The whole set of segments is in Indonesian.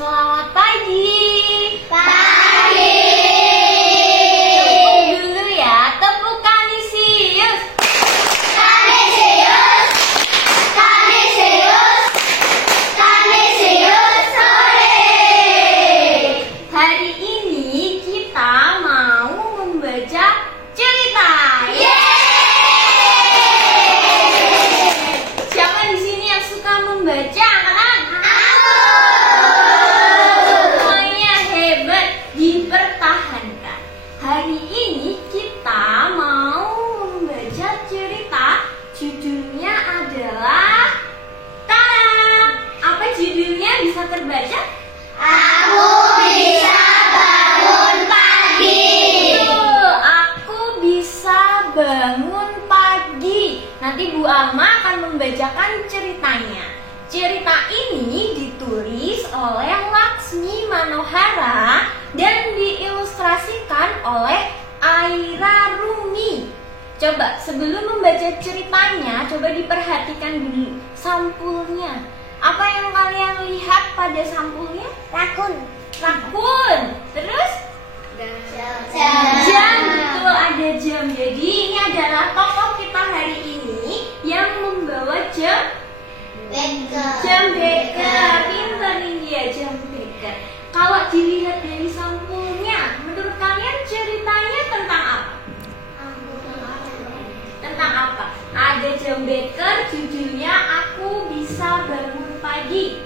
Selamat pagi. Pagi. Tepuk dulu ya, tepuk Kanisius. Kanisius. Kanisius. Kanisius sore. Hari ini kita mau membaca cerita. Siapa di sini yang suka membaca, anak-anak? Semuanya hebat, dipertahankan. Hari ini kita mau membaca cerita. Judulnya adalah apa judulnya bisa terbaca? Aku bisa bangun pagi. Betul, aku bisa bangun pagi. Nanti Bu Alma akan membacakan ceritanya. Cerita ini ditulis oleh Laksmi Manohara dan diilustrasikan oleh Aira Rumi. Coba sebelum membaca ceritanya, coba diperhatikan dulu sampulnya. Apa yang kalian lihat pada sampulnya? Rakun. Rakun. Terus? Jam, betul, ada jam. Jadi ini adalah tokoh kita hari ini yang membawa jam beker. Pintar ini dia, jam beker. Kalau dilihat dari sampulnya, menurut kalian ceritanya tentang apa? Tentang apa? Ada jam beker, judulnya Aku Bisa Bangun Pagi.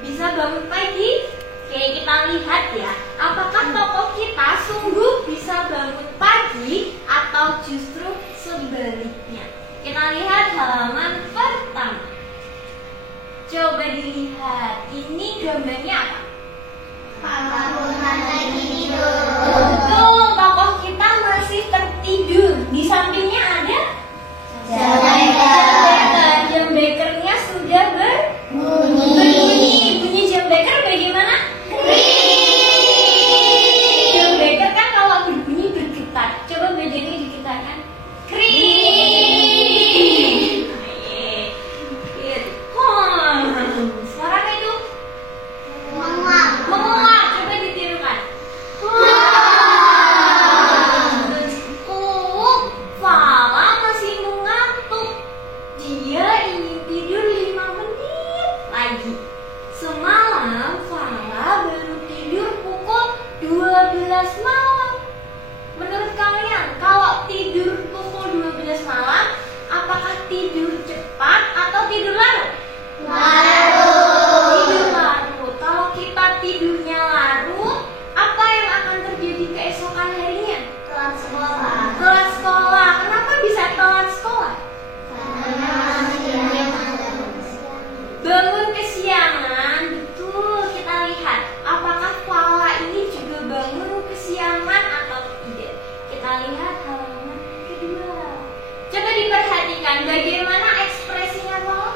Bisa bangun pagi? Oke, kita lihat ya. Apakah tokoh kita sungguh bisa bangun pagi atau justru sebaliknya? Kita lihat halaman pertama. Coba dilihat. Ini gambarnya apa? Bangunan lagi tidur. Betul, tokoh kita masih tertidur. Di sampingnya ada Jam beker. Jam bekernya sudah Bunyi. berbunyi. Bunyi jam beker bagaimana? Jam beker kan kalau berbunyi bergetar. Coba bedanya digetarkan. Kring. Suaranya itu Menguap. menguap. Coba ditirukan. Fala masih mengantuk. Dia ingin tidur 5 menit lagi. Semalam Fala baru tidur pukul 12 malam. Menurut kalian, kalau tidur pukul 12 malam, apakah tidur cepat atau tidur larut? Tidur larut. Kalau kita tidurnya larut, apa yang akan terjadi keesokan harinya? Telat sekolah. Telat sekolah. Kenapa bisa telat sekolah? Bangun kesiangan. Betul, kita lihat. Apakah Fala ini juga bangun kesiangan atau tidak? Kita lihat halaman kedua. Coba diperhatikan bagaimana ekspresinya Fala.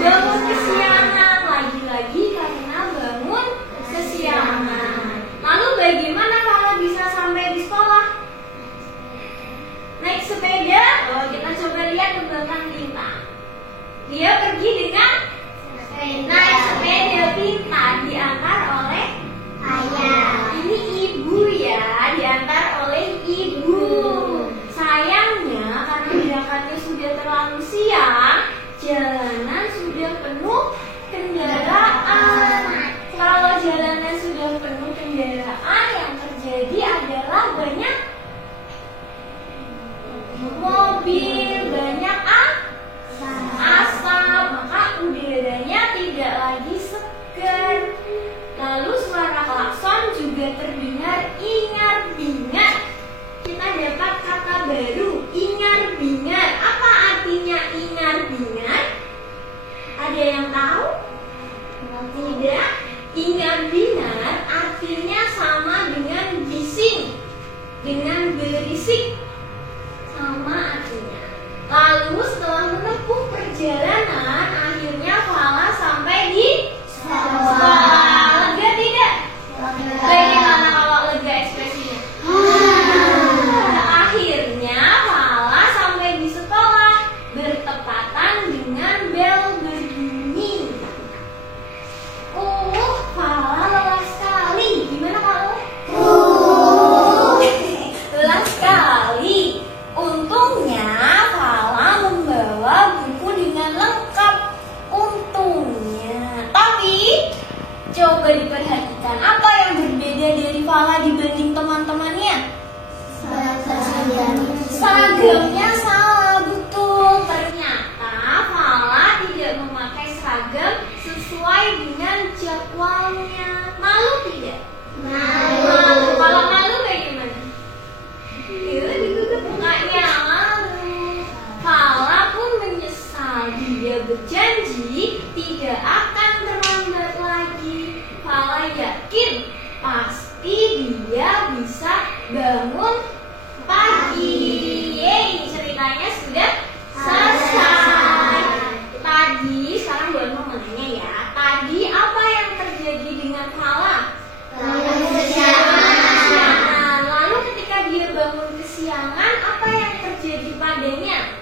Bangun kesiangan, lagi-lagi karena bangun kesiangan. Lalu bagaimana kalau bisa sampai di sekolah? Naik sepeda. Oh, kita coba lihat ke belakang Tinta. Dia pergi dengan naik sepeda Tinta, diantar oleh Ayah. ini ibu ya, diantar oleh ibu. Sayangnya karena berangkatnya sudah terlalu siang, jalanan sudah penuh kendaraan. Kalau jalanan sudah penuh kendaraan, yang terjadi adalah banyak mobil, banyak asap, maka udaranya tidak lagi segar. Lalu suara klakson juga terdengar ingar-bingar. Kita dapat kata baru, ingar-bingar. Apa artinya ingar-bingar? Ada yang tahu? Tidak. Ingar-bingar artinya sama dengan bising, dengan berisik. Sama artinya. Lalu setelah menempuh perjalanan, akhirnya Fala sampai di sekolah. Lega tidak? Bagaimana kalau lega ekspresinya? Akhirnya Fala sampai di sekolah bertepatan dengan bel berbunyi. Fala lelah sekali. Gimana kalau? Lelah sekali. Untungnya Fala membawa buku dengan lengkap. Untungnya. Tapi coba diperhatikan, apa yang berbeda dari Fala dibanding teman-temannya? Seragamnya salah, betul. Ternyata Fala tidak memakai seragam sesuai dengan jadwalnya. Malu tidak? Malu. Kalau malu bagaimana? Ditutup mukanya, malu. Fala pun menyesal. Dia berjanji tidak akan terlambat lagi. Fala yakin pasti dia bisa bangun pagi. Yeay, ceritanya sudah selesai. Tadi, sekarang Bu Anu mau nanya ya. Tadi apa yang terjadi dengan Fala? Kesiangan. Lalu ketika dia bangun kesiangan, apa yang terjadi padanya?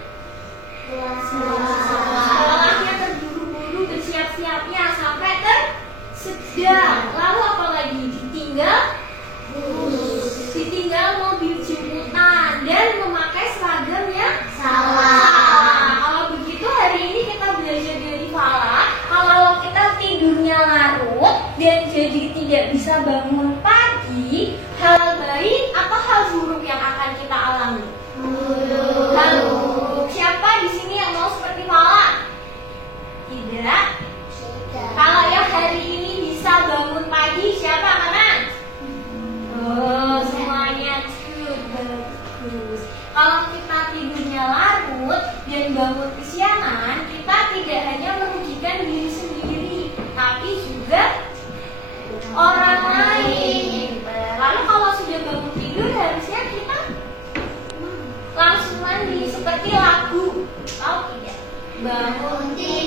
Sekolahnya terburu-buru bersiap-siapnya sampai tersedak. Lalu apa lagi? Ditinggal mobil jemputan dan memakai seragam yang salah. Kalau begitu hari ini kita belajar dari Fala. Kalau kita tidurnya larut dan jadi tidak bisa bangun pagi, hal baik atau hal buruk yang akan kita alami? Hal buruk. Siapa di sini yang mau seperti Fala? Tidak. Kalau yang hari ini bisa bangun pagi, siapa kanan? Oh, semuanya good, bagus. Kalau kita tidurnya larut dan bangun kesiangan, kita tidak hanya merugikan diri sendiri, tapi juga orang lain. Lalu kalau sudah bangun tidur, harusnya kita langsung mandi seperti lagu. Tahu tidak? Bangun tidur.